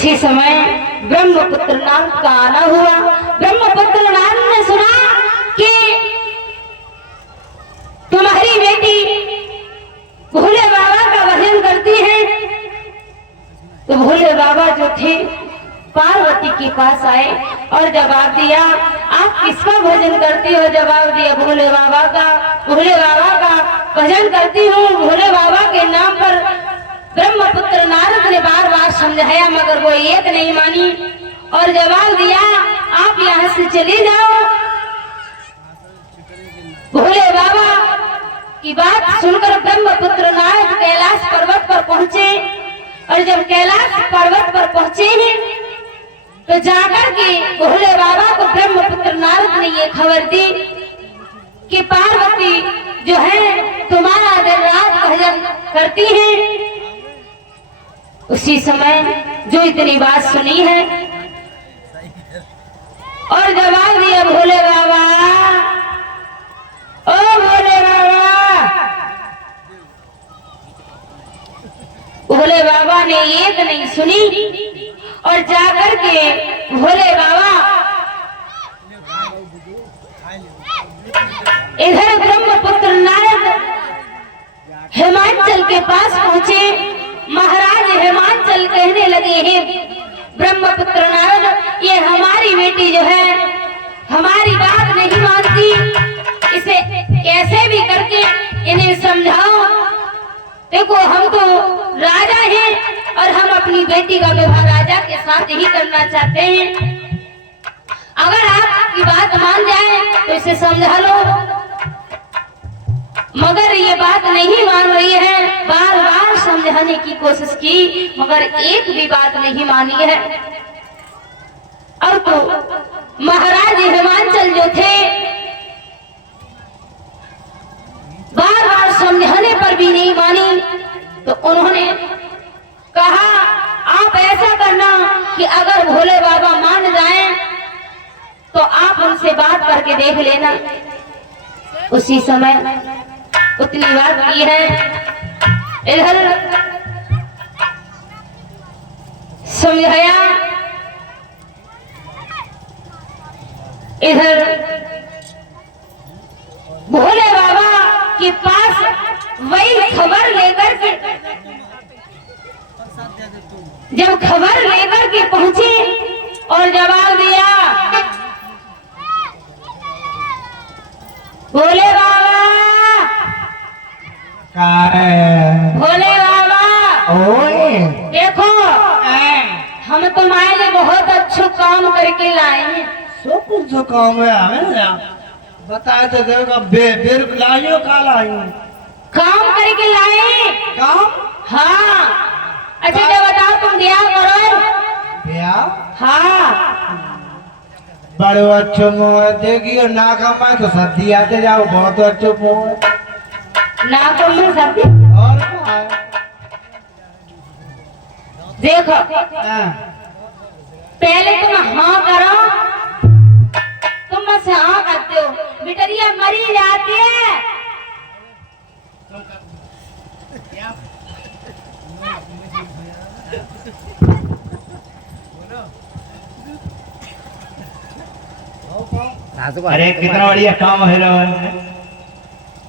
उसी समय ब्रह्मपुत्र नारद का आना हुआ। ब्रह्मपुत्र नारद ने सुना कि तुम्हारी बेटी भोले बाबा का भजन करती है। तो भोले बाबा जो थे पार्वती के पास आए और जवाब दिया, आप किसका भजन करती हो? जवाब दिया, भोले बाबा का। भोले बाबा का भजन करती हूँ। भोले बाबा के नाम पर ब्रह्मपुत्र नारद ने बार बार समझाया मगर वो एक नहीं मानी और जवाब दिया, आप यहाँ से चले जाओ। भोले बाबा की बात सुनकर ब्रह्मपुत्र नारद कैलाश पर्वत पर पहुंचे और जब कैलाश पर्वत पर पहुंचे हैं तो जाकर के भोले बाबा को ब्रह्मपुत्र नारद ने ये खबर दी कि पार्वती जो है तुम्हारा दिन रात भजन करती है। उसी समय जो इतनी बात सुनी है और जवाब दिया, भोले बाबा, ओ भोले बाबा। भोले बाबा ने एक नहीं सुनी और जाकर के भोले बाबा इधर ब्रह्मपुत्र नारद हिमाचल के पास पहुंचे। महाराज हिमाचल कहने लगे हैं, ब्रह्मपुत्र नारद, ये हमारी बेटी जो है हमारी बात नहीं मानती, इसे कैसे भी करके इन्हें समझाओ। देखो हम तो राजा हैं और हम अपनी बेटी का विवाह राजा के साथ ही करना चाहते हैं। अगर आपकी बात मान जाए तो इसे समझा लो। मगर ये बात नहीं मान रही है। बार बार समझाने की कोशिश की मगर एक भी बात नहीं मानी है। और तो महाराज हिमाचल जो थे बार बार समझाने पर भी नहीं मानी तो उन्होंने कहा, आप ऐसा करना कि अगर भोले बाबा मान जाएं तो आप उनसे बात करके देख लेना। उसी समय उतनी बात की है। इधर समझाया, इधर भोले बाबा के पास वही खबर लेकर के जब खबर लेकर के पहुंचे और जवाब दिया, भोले बाबा, भोले बाबा, ओए देखो हम तुम्हारे लिए बहुत अच्छे काम करके लाए हैं। सब कुछ जो काम है हमें ना बताए तो देखो बेर लाइयो का लाइयो काम करके लाए काम। हाँ, अच्छा जब बताओ तुम दिया करो। ब्याह हाँ, बड़े अच्छे मुँह देखियो ना कमाए तो सब्जी आते जाओ, बहुत अच्छे मुँह ना तुम में सब्जी। और क्या है? देखो पहले तुम हाँ करो, तुम बस हाँ करते हो, बिटरिया मरी जाती है। अरे कितना बढ़िया काम है रहा।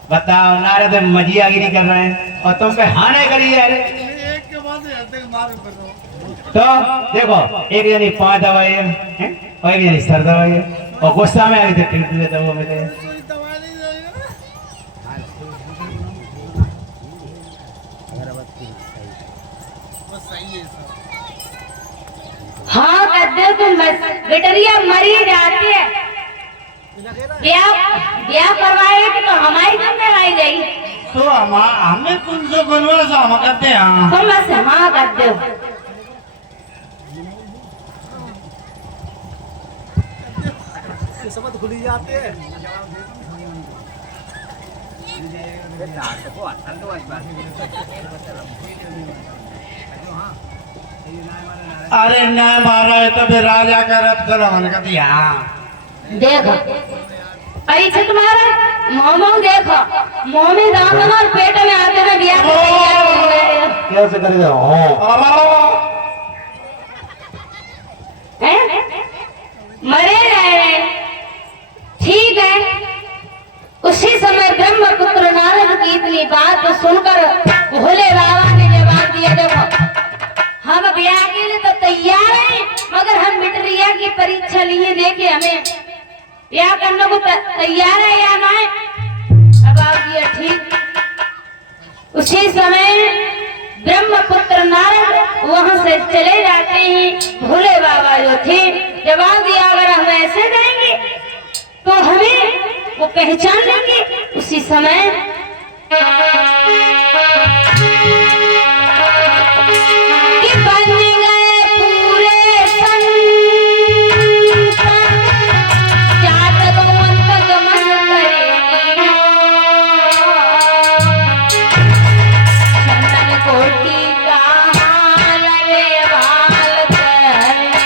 बताओ नारद मजियागिरी कर रहे हैं और तुम पे हाने करी है। एक के बाद तो देखो एक जनी 5 दवाई है और एक जनी सर दवाई है और गुस्सा में आगे टिकट लेता वो मिले। हाँ करते हो तुम, बस बिटरिया मरी जाती है। ब्याह करवाए तो हमारी जिम्मेदारी जाएगी। तो हमें कौन से बनवा से हम करते हैं। तुम बस हाँ करते हो। समझ खुली जाते हैं। अरे न मारा है तो फिर राजा का रथ करो मन का दिया। देखो ऐसे तुम्हारा मोमो देखो, मुंह में दांत और पेट में आते ना ब्याह कैसे करेगा? तैयार हैं, मगर हम बिटरिया की परीक्षा लिए दे के हमें या करने को तैयार है या नहीं। अब आप दिया ठीक। उसी समय ब्रह्मपुत्र नारद वहां से चले जाते हैं। भोले बाबा जो थे जवाब दिया, अगर हम ऐसे जाएंगे तो हमें वो पहचान लेंगे। उसी समय कि बन गए पूरे संत, जातक मंतक मन करेंगे, चंदन कोटि का हाल रे वाल करेंगे।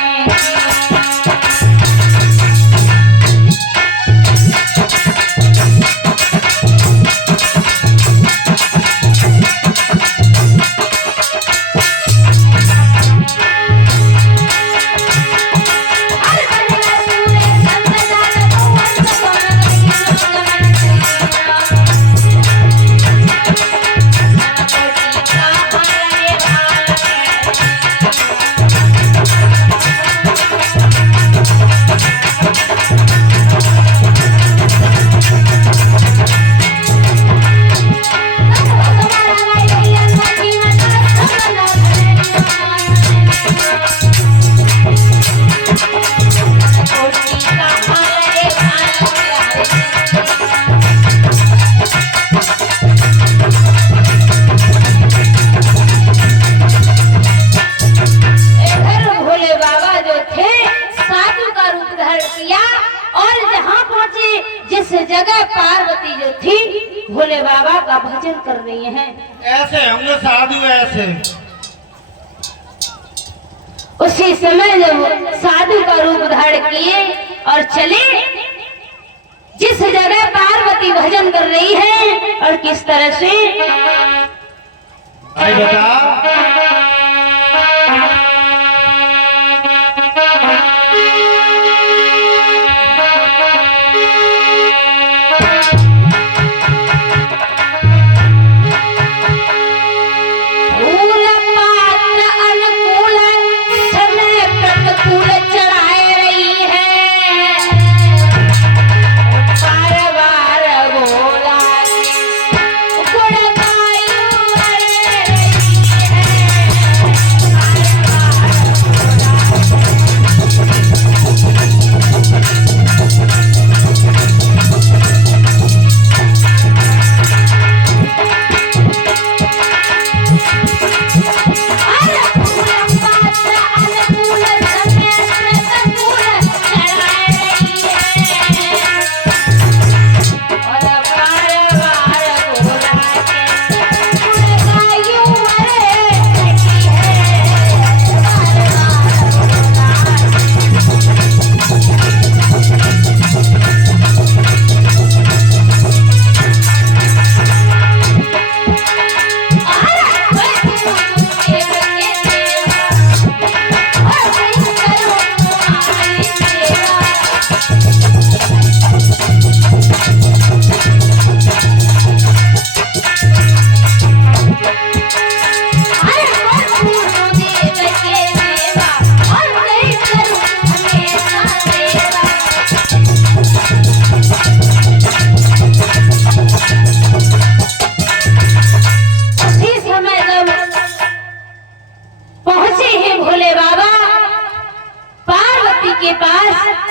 जिस जगह पार्वती जो थी भोले बाबा का भजन कर रही हैं। ऐसे होंगे साधु ऐसे। उसी समय जब साधु का रूप धारण किए और चले, जिस जगह पार्वती भजन कर रही है और किस तरह से भाई बता।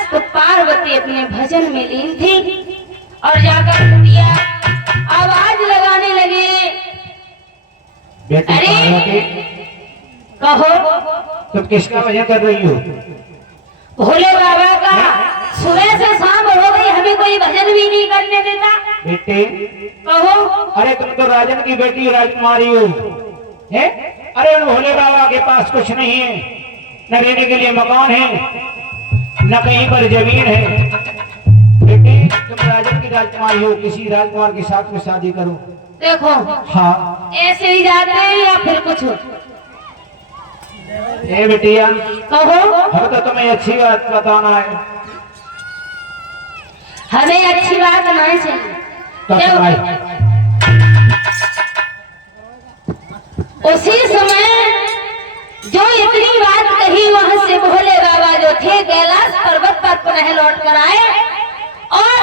तो पार्वती अपने भजन में लीन थी और जाकर दिया आवाज लगाने लगे, अरे कहो तुम किसका भजन कर रही हो? भोले बाबा का। सुबह से शाम हो गई, हमें कोई भजन भी नहीं करने देता। बेटे कहो। अरे तुम तो राजन की बेटी राजकुमारी हो, है? अरे उन भोले बाबा के पास कुछ नहीं है, न रहने के लिए मकान है, न कहीं पर जमीन है। बेटे तुम राजन की राजकुमारी हो, किसी राजकुमार के साथ में शादी करो। देखो हाँ ऐसे ही जाते हैं या फिर कुछ ए बेटिया कहो। हम तो तुम्हें अच्छी बात बताना है। हमें अच्छी बात नहीं चाहिए। तो उसी समय जो इतनी बात कही वहां से भोले बाबा जो थे कैलाश पर्वत पर पुनः लौट कर आए और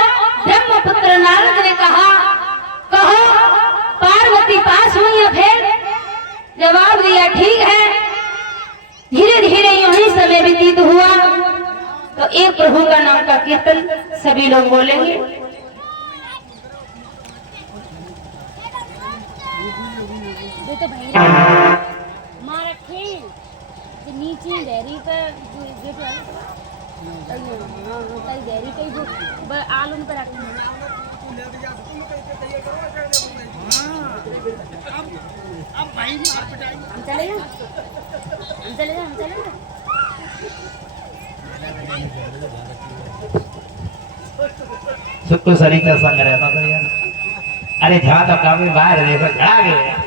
ब्रह्मपुत्र नारद ने कहा, कहो पार्वती पास हुई है? फिर जवाब दिया, ठीक है। धीरे धीरे यूं ही समय व्यतीत हुआ तो एक प्रभु का नाम का कीर्तन सभी लोग बोलेंगे। तो भैया मारा खेल तो नीचे डेयरी पर गेट वाले कई डेयरी कई जो आलू में रख अब भाई हम चले जाए हम चले जाए हम चले जाए सुख शरीर का संग रहता तो यार। अरे जहाँ तो काफी बाहर देखो झड़ा गए